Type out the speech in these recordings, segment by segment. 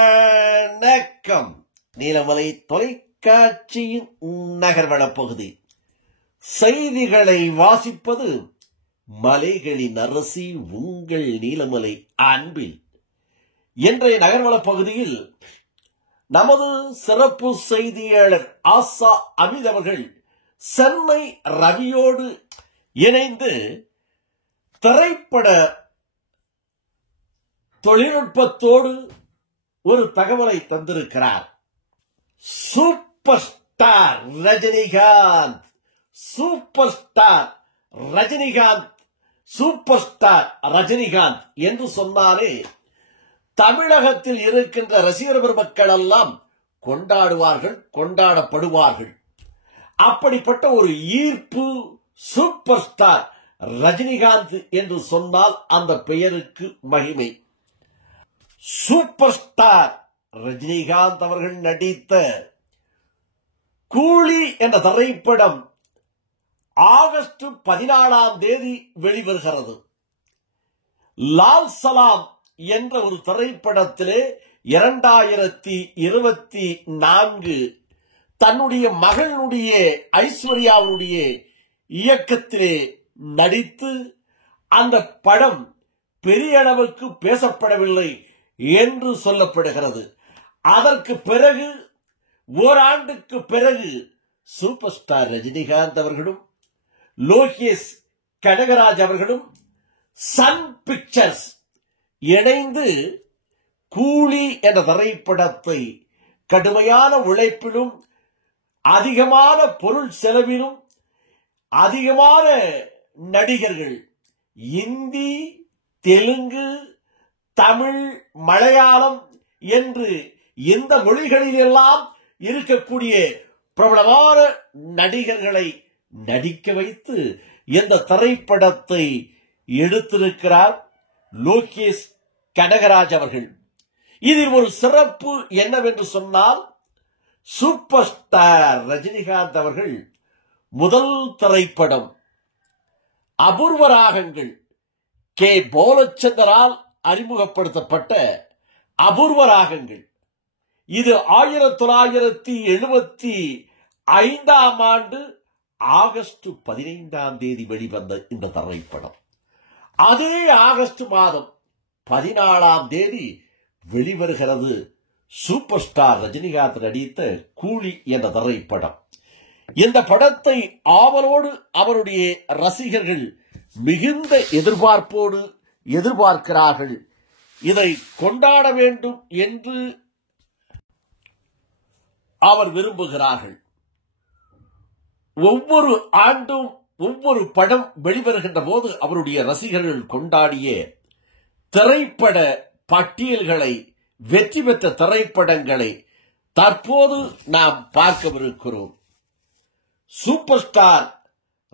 வணக்கம். நீலமலை தொலைக்காட்சியின் நகர்வள பகுதி செய்திகளை வாசிப்பது மலைகளின் அரசி உங்கள் நீலமலை அன்பில். இன்றைய நகர்வள பகுதியில் நமது சிறப்பு செய்தியாளர் ஆசா அமித் அவர்கள் சென்னை ரவியோடு இணைந்து திரைப்பட தொழில்நுட்பத்தோடு ஒரு தகவலை தந்திருக்கிறார். சூப்பர் ஸ்டார் ரஜினிகாந்த் என்று சொன்னாலே தமிழகத்தில் இருக்கின்ற ரசிகர் பெருமக்கள் எல்லாம் கொண்டாடுவார்கள், கொண்டாடப்படுவார்கள். அப்படிப்பட்ட ஒரு ஈர்ப்பு சூப்பர் ஸ்டார் ரஜினிகாந்த் என்று சொன்னால் அந்த பெயருக்கு மகிமை. சூப்பர் ஸ்டார் ரஜினிகாந்த் அவர்கள் நடித்த கூலி என்ற திரைப்படம் ஆகஸ்ட் 14 வெளிவருகிறது. லால் சலாம் என்ற ஒரு திரைப்படத்திலே 2024 தன்னுடைய மகளுடைய ஐஸ்வர்யாவுடைய இயக்கத்திலே நடித்து அந்த படம் பெரிய அளவுக்கு பேசப்படவில்லை என்று சொல்லப்படுகிறது. அதற்கு பிறகு ஓராண்டுக்கு பிறகு சூப்பர் ஸ்டார் ரஜினிகாந்த் அவர்களும் லோகேஷ் கனகராஜ் அவர்களும் சன் பிக்சர்ஸ் இணைந்து கூலி என்ற திரைப்படத்தை கடுமையான உழைப்பிலும் அதிகமான பொருள் செலவிலும் அதிகமான நடிகர்கள் இந்தி, தெலுங்கு, தமிழ், மலையாளம் என்று இந்த மொழிகளிலெல்லாம் இருக்கக்கூடிய பிரபலமான நடிகர்களை நடிக்க வைத்து இந்த திரைப்படத்தை எடுத்திருக்கிறார் லோகேஷ் கனகராஜ் அவர்கள். இதில் ஒரு சிறப்பு என்னவென்று சொன்னால், சூப்பர் ஸ்டார் ரஜினிகாந்த் அவர்கள் முதல் திரைப்படம் அபூர்வ ராகங்கள் கே பாலச்சந்தரால் அறிமுகப்படுத்தப்பட்ட அபூர்வ ராகங்கள். இது 1975 ஆகஸ்ட் 15 வெளிவந்த இந்த திரைப்படம் அதே ஆகஸ்ட் மாதம் 14 வெளிவருகிறது சூப்பர் ஸ்டார் ரஜினிகாந்த் நடித்த கூலி என்ற திரைப்படம். இந்த படத்தை ஆவலோடு அவருடைய ரசிகர்கள் மிகுந்த எதிர்பார்ப்போடு எதிர்பார்க்கிறார்கள். இதை கொண்டாட வேண்டும் என்று அவர் விரும்புகிறார்கள். ஒவ்வொரு ஆண்டும் ஒவ்வொரு படம் வெளிவருகின்ற போது அவருடைய ரசிகர்கள் கொண்டாடிய திரைப்பட பட்டியல்களை, வெற்றி பெற்ற திரைப்படங்களை தற்போது நாம் பார்க்கவிருக்கிறோம். சூப்பர் ஸ்டார்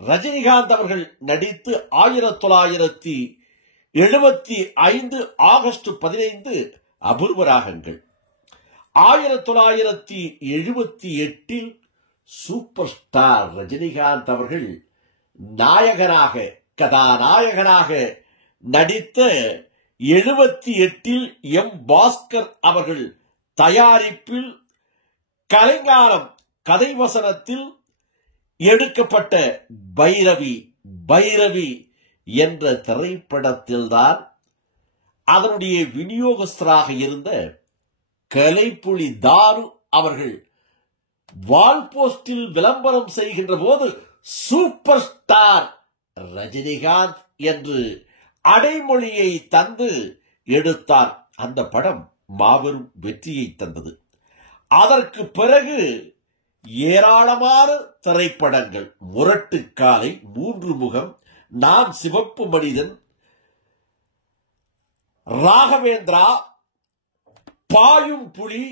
ரஜினிகாந்த் அவர்கள் நடித்து 1975 August 15 Apoorva Raagangal. 1978 super star Rajinikanth அவர்கள் கதாநாயகனாக நடித்த 78 எம் பாஸ்கர் அவர்கள் தயாரிப்பில் கலைஞானம் கதைவசனத்தில் எடுக்கப்பட்ட பைரவி என்ற திரைப்படத்தில்தான் அதனுடைய விநியோகஸ்தராக இருந்த கலைப்புலி தாரு அவர்கள் வால் போஸ்டில் விளம்பரம் செய்கின்ற போது சூப்பர் ஸ்டார் ரஜினிகாந்த் என்று அடைமொழியை தந்து எடுத்தார். அந்த படம் மாபெரும் வெற்றியை தந்தது. அதற்கு பிறகு ஏராளமான திரைப்படங்கள், முரட்டுக்காலை, 3 முகம், நான் சிவப்பு மனிதன், ராகவேந்திரா, பாயும் புலி,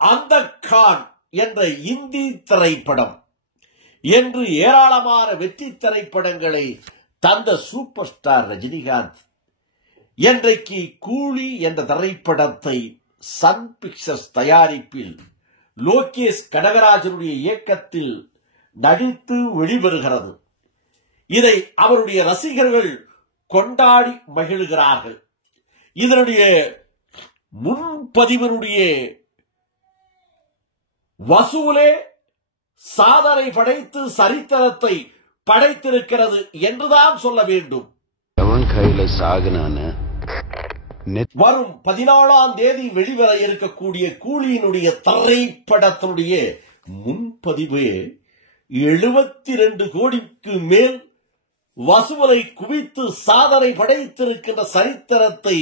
அந்த கான் என்ற இந்தி திரைப்படம் என்று ஏராளமான வெற்றி திரைப்படங்களை தந்த சூப்பர் ஸ்டார் ரஜினிகாந்த் இன்றைக்கு கூலி என்ற திரைப்படத்தை சன் பிக்சர்ஸ் தயாரிப்பில் லோகேஷ் கனகராஜனுடைய இயக்கத்தில் நடித்து வெளிவருகிறது. இதை அவருடைய ரசிகர்கள் கொண்டாடி மகிழ்கிறார்கள். இதனுடைய முன்பதிவினுடைய வசூலே சாதனை படைத்து சரித்திரத்தை படைத்திருக்கிறது என்றுதான் சொல்ல வேண்டும். வரும் 14ஆம் தேதி வெளிவர இருக்கக்கூடிய கூலியினுடைய திரைப்படத்தினுடைய முன்பதிவு 72 கோடிக்கு மேல் வசூலை குவித்து சாதனை படைத்திருக்கின்ற சரித்திரத்தை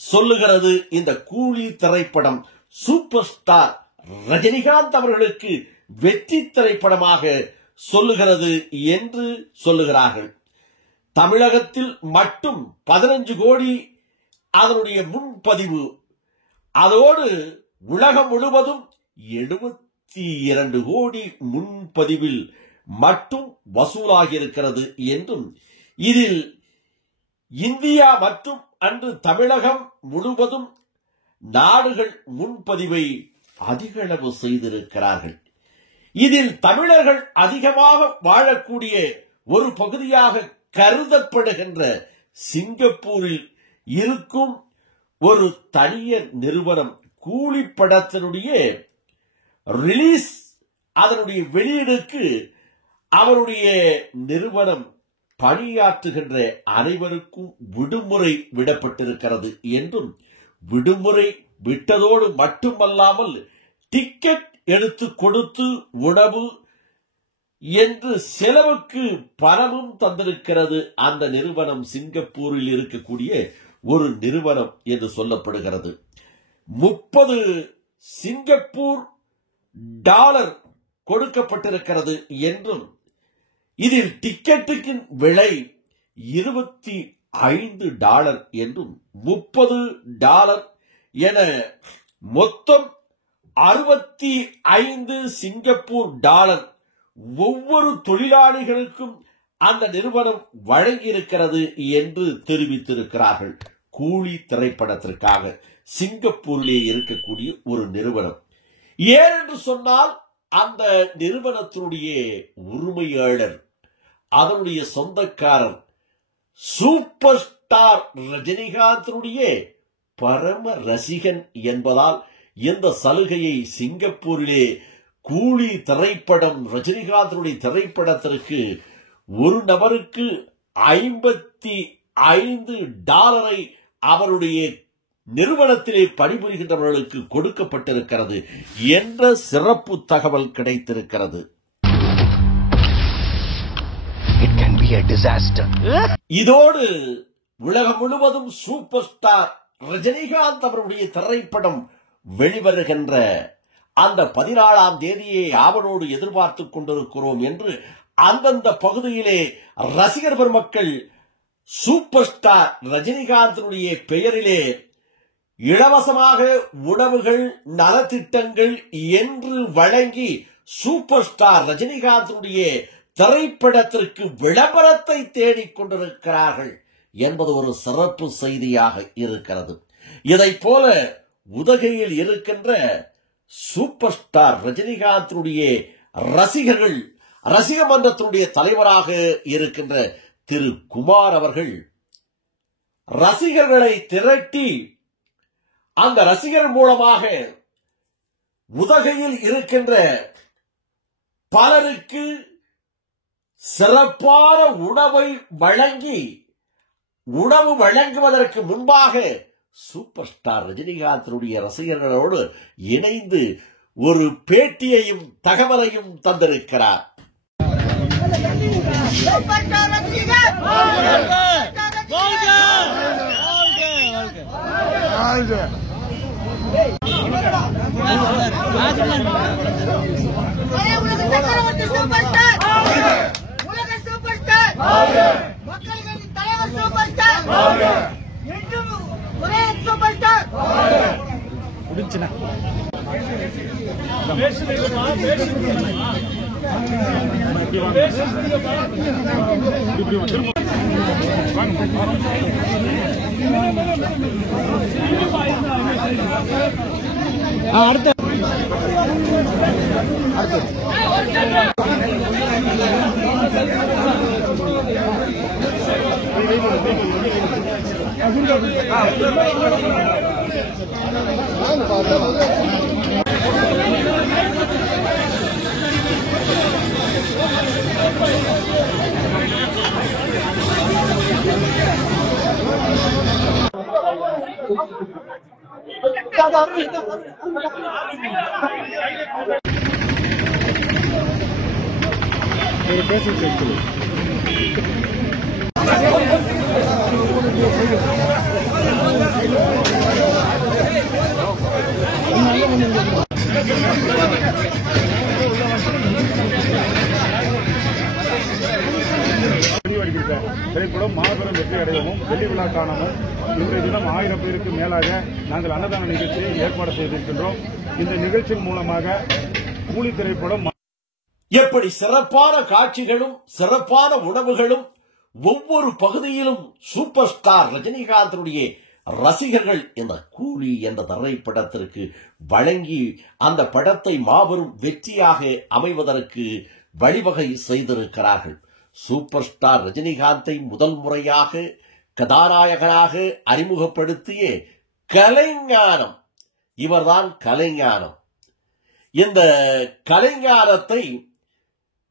சொல்லுகிறது இந்த கூலி திரைப்படம். சூப்பர் ஸ்டார் ரஜினிகாந்த் அவர்களுக்கு வெற்றி திரைப்படமாக சொல்லுகிறது என்று சொல்லுகிறார்கள். தமிழகத்தில் மட்டும் 15 கோடி அதனுடைய முன்பதிவு, அதோடு உலகம் முழுவதும் 72 கோடி முன்பதிவில் மட்டும் வசூலாகி இருக்கிறது என்றும், இதில் இந்தியா மற்றும் அன்று தமிழகம் முழுவதும் நாடுகள் முன்பதிவை அதிகளவு செய்திருக்கிறார்கள். இதில் தமிழர்கள் அதிகமாக வாழக்கூடிய ஒரு பகுதியாக கருதப்படுகின்ற சிங்கப்பூரில் இருக்கும் ஒரு தனியார் நிறுவனம் கூலி படத்தினுடைய ரிலீஸ், அதனுடைய வெளியீடுக்கு அவருடைய நிறுவனம் பணியாற்றுகின்ற அனைவருக்கும் விடுமுறை விடப்பட்டிருக்கிறது என்றும், விடுமுறை விட்டதோடு மட்டுமல்லாமல் டிக்கெட் எடுத்து கொடுத்து உணவு என்று செலவுக்கு பணமும் தந்திருக்கிறது அந்த நிறுவனம். சிங்கப்பூரில் இருக்கக்கூடிய ஒரு நிறுவனம் என்று சொல்லப்படுகிறது. 30 சிங்கப்பூர் டாலர் கொடுக்கப்பட்டிருக்கிறது என்றும், இதில் டிக்கெட்டுக்கு விலை $25 என்றும், $30 என மொத்தம் 65 சிங்கப்பூர் டாலர் ஒவ்வொரு தொழிலாளிகளுக்கும் அந்த நிறுவனம் வழங்கியிருக்கிறது என்று தெரிவித்திருக்கிறார்கள். கூலி திரைப்படத்திற்காக சிங்கப்பூரிலே இருக்கக்கூடிய ஒரு நிறுவனம். ஏனென்று சொன்னால் அந்த நிறுவனத்தினுடைய உரிமையாளர், அதனுடைய சொந்தக்காரர் சூப்பர் ஸ்டார் ரஜினிகாந்தினுடைய பரம ரசிகன் என்பதால் இந்த சலுகையை சிங்கப்பூரிலே கூலி திரைப்படம் ரஜினிகாந்தினுடைய திரைப்படத்திற்கு ஒரு நபருக்கு $55 அவருடைய நிறுவனத்திலே பணிபுரிகின்றவர்களுக்கு கொடுக்கப்பட்டிருக்கிறது என்ற சிறப்பு தகவல் கிடைத்திருக்கிறது. இதோடு உலகம் முழுவதும் சூப்பர் ஸ்டார் ரஜினிகாந்த் அவருடைய திரைப்படம் வெளிவருகின்ற அந்த 14ஆம் தேதியை ஆவலோடு எதிர்பார்த்துக் கொண்டிருக்கிறோம் என்று அந்தந்த பகுதியிலே ரசிகர் பெருமக்கள் சூப்பர் ஸ்டார் ரஜினிகாந்தினுடைய பெயரிலே இலவசமாக உணவுகள், நலத்திட்டங்கள் என்று வழங்கி சூப்பர் ஸ்டார் ரஜினிகாந்தினுடைய திரைப்படத்திற்கு விளம்பரத்தை தேடிக் கொண்டிருக்கிறார்கள் என்பது ஒரு சிறப்பு செய்தியாக இருக்கிறது. இதை போல உதகையில் இருக்கின்ற சூப்பர் ஸ்டார் ரஜினிகாந்தினுடைய ரசிகர்கள், ரசிக மன்றத்தினுடைய தலைவராக இருக்கின்ற திரு குமார் அவர்கள் ரசிகர்களை திரட்டி அந்த ரசிகர் மூலமாக உதகையில் இருக்கின்ற பலருக்கு சிறப்பான உணவை வழங்கி, உணவு வழங்குவதற்கு முன்பாக சூப்பர் ஸ்டார் ரஜினிகாந்தினுடைய ரசிகர்களோடு இணைந்து ஒரு பேட்டியையும் தகவலையும் தந்திருக்கிறார். அடுத்து திரைப்படம் மாபெரும் வெற்றி அடையவும் வெள்ளி விழா காணவும் இன்றைய தினம் 1000 பேருக்கு மேலாக நாங்கள் அன்னதான நிகழ்ச்சியை ஏற்பாடு செய்திருக்கின்றோம். இந்த நிகழ்ச்சியின் மூலமாக கூலி திரைப்படம் எப்படி சிறப்பான காட்சிகளும் சிறப்பான உணவுகளும் ஒவ்வொரு பகுதியிலும் சூப்பர் ஸ்டார் ரஜினிகாந்தனுடைய ரசிகர்கள் இந்த கூலி என்ற திரைப்படத்திற்கு வழங்கி அந்த படத்தை மாபெரும் வெற்றியாக அமைவதற்கு வழிவகை செய்திருக்கிறார்கள். சூப்பர் ஸ்டார் ரஜினிகாந்தை முதல் முறையாக கதாநாயகனாக அறிமுகப்படுத்திய கலைஞானம், இவர்தான் கலைஞானம். இந்த கலைஞானத்தை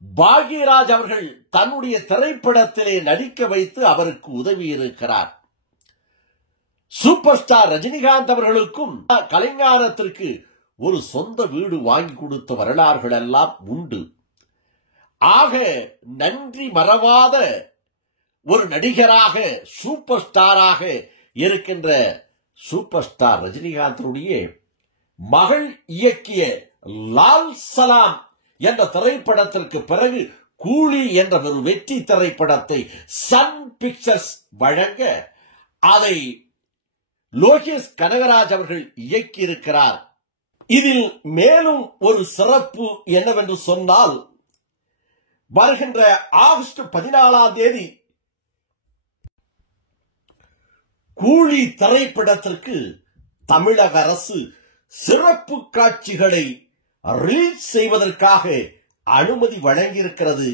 பாக்யராஜ் அவர்கள் தன்னுடைய திரைப்படத்திலே நடிக்க வைத்து அவருக்கு உதவி இருக்கிறார். சூப்பர் ஸ்டார் ரஜினிகாந்த் அவர்களுக்கும் கலைஞானத்திற்கு ஒரு சொந்த வீடு வாங்கி கொடுத்த வரலாறுகள் எல்லாம் உண்டு. ஆக நன்றி மறவாத ஒரு நடிகராக சூப்பர் ஸ்டாராக இருக்கின்ற சூப்பர் ஸ்டார் ரஜினிகாந்தனுடைய மகள் இயக்கிய லால் சலாம் என்ற திரைப்படத்திற்கு பிறகு கூலி என்ற ஒரு வெற்றி திரைப்படத்தை சன் பிக்சர்ஸ் வழங்க அதை லோகேஷ் கனகராஜ் அவர்கள் இயக்கியிருக்கிறார். இதில் மேலும் ஒரு சிறப்பு என்னவென்று சொன்னால், வருகின்ற ஆகஸ்ட் 14 கூலி திரைப்படத்திற்கு தமிழக அரசு சிறப்பு காட்சிகளை ரிலீஸ் செய்வதற்காக அனுமதி வழங்கியிருக்கிறது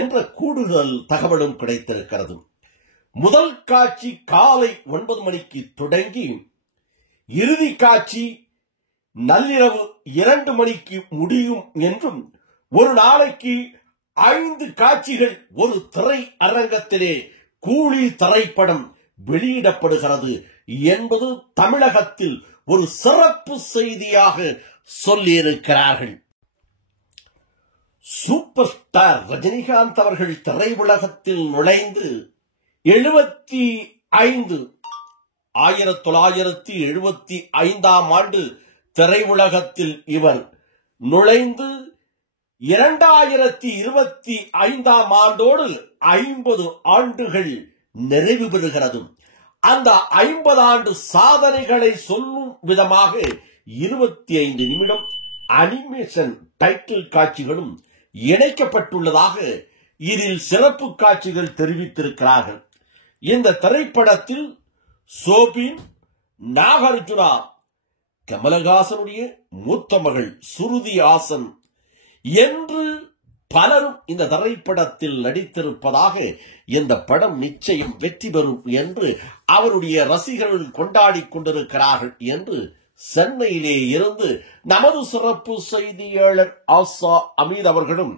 என்ற கூடுதல் தகவலும் கிடைத்திருக்கிறது. முதல் காட்சி காலை 9 மணிக்கு தொடங்கி இறுதி காட்சி நள்ளிரவு 2 மணிக்கு முடியும் என்றும், ஒரு நாளைக்கு 5 காட்சிகள் ஒரு திரை அரங்கத்திலே கூலி திரைப்படம் வெளியிடப்படுகிறது என்பது தமிழகத்தில் ஒரு சிறப்பு செய்தியாக சொல்லியிருக்கிறார்கள். சூப்பர் ஸ்டார் ரஜினிகாந்த் அவர்கள் திரையுலகத்தில் நுழைந்து 1975 ஆண்டு திரையுலகத்தில் இவர் நுழைந்து 2025 ஆண்டோடு 50 ஆண்டுகள் நிறைவு பெறுகிறது. அந்த 50 ஆண்டு சாதனைகளை சொல்லும் விதமாக 25 நிமிடம் அனிமேஷன் டைட்டில் காட்சிகளும் இணைக்கப்பட்டுள்ளதாக இதில் சிறப்பு காட்சிகள் தெரிவித்திருக்கிறார்கள். இந்த திரைப்படத்தில் சோபின், நாகார்ஜுனா, கமலஹாசனுடைய மூத்த மகள் சுருதி ஹாசன் என்று பலரும் இந்த திரைப்படத்தில் நடித்திருப்பதாக, இந்த படம் நிச்சயம் வெற்றி பெறும் என்று அவருடைய ரசிகர்கள் கொண்டாடி கொண்டிருக்கிறார்கள் என்று சென்னையிலே இருந்து நமது சிறப்பு செய்தியாளர் ஆசா அமீத் அவர்களும்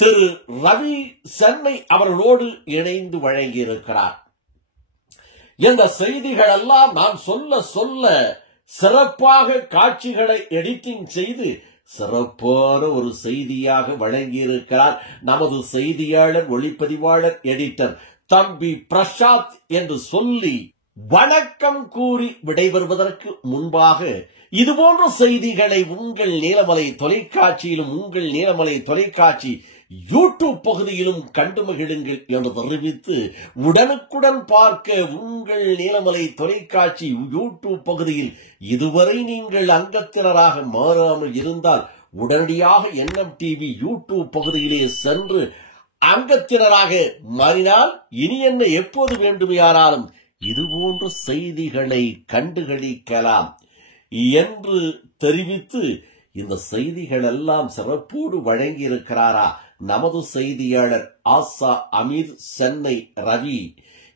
திரு ரவி சென்னை அவர்களோடு இணைந்து வழங்கியிருக்கிறார். இந்த செய்திகள் எல்லாம் நான் சொல்ல சொல்ல சிறப்பாக காட்சிகளை எடிட்டிங் செய்து சிறப்பான ஒரு செய்தியாக வழங்கியிருக்கிறார் நமது செய்தியாளர், ஒளிப்பதிவாளர், எடிட்டர் தம்பி பிரசாத் என்று சொல்லி வணக்கம் கூறி விடைபெறுவதற்கு முன்பாக இதுபோன்ற செய்திகளை உங்கள் நீலமலை தொலைக்காட்சியிலும் உங்கள் நீலமலை தொலைக்காட்சி யூடியூப் பகுதியிலும் கண்டு மகிழுங்கள் என்று தெரிவித்து, உடனுக்குடன் பார்க்க உங்கள் நீலமலை தொலைக்காட்சி யூடியூப் பகுதியில் இதுவரை நீங்கள் அங்கத்தினராக மாறாமல் இருந்தால் உடனடியாக என்எம் டிவி யூடியூப் பகுதியிலே சென்று அங்கத்தினராக மாறினால் இனி என்ன எப்போது வேண்டுமானாலும் இதுபோன்ற செய்திகளை கண்டுகளிக்கலாம் என்று தெரிவித்து, இந்த செய்திகள் எல்லாம் சிறப்போடு வழங்கியிருக்கிறாரா நமது செய்தியாளர் ஆசா அமீர், சென்னை ரவி.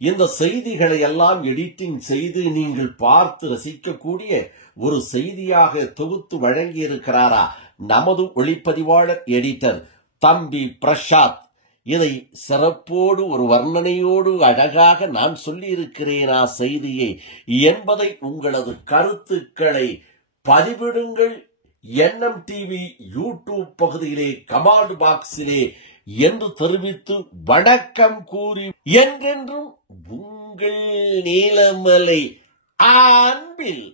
இந்த செய்திகளை எல்லாம் எடிட்டிங் செய்து நீங்கள் பார்த்து ரசிக்கக்கூடிய ஒரு செய்தியாக தொகுத்து வழங்கியிருக்கிறாரா நமது ஒளிப்பதிவாளர் எடிட்டர் தம்பி பிரசாத். இதை சிறப்போடு ஒரு வர்ணனையோடு அழகாக நான் சொல்லியிருக்கிறேனா செய்தியை என்பதை உங்களது கருத்துக்களை பதிவிடுங்கள். என்எம் டிவி யூடியூப் பகுதியிலே கமெண்ட் பாக்ஸிலே என்று தெரிவித்து வணக்கம் கூறி என்றென்றும் உங்கள் நீலமலை அன்பில்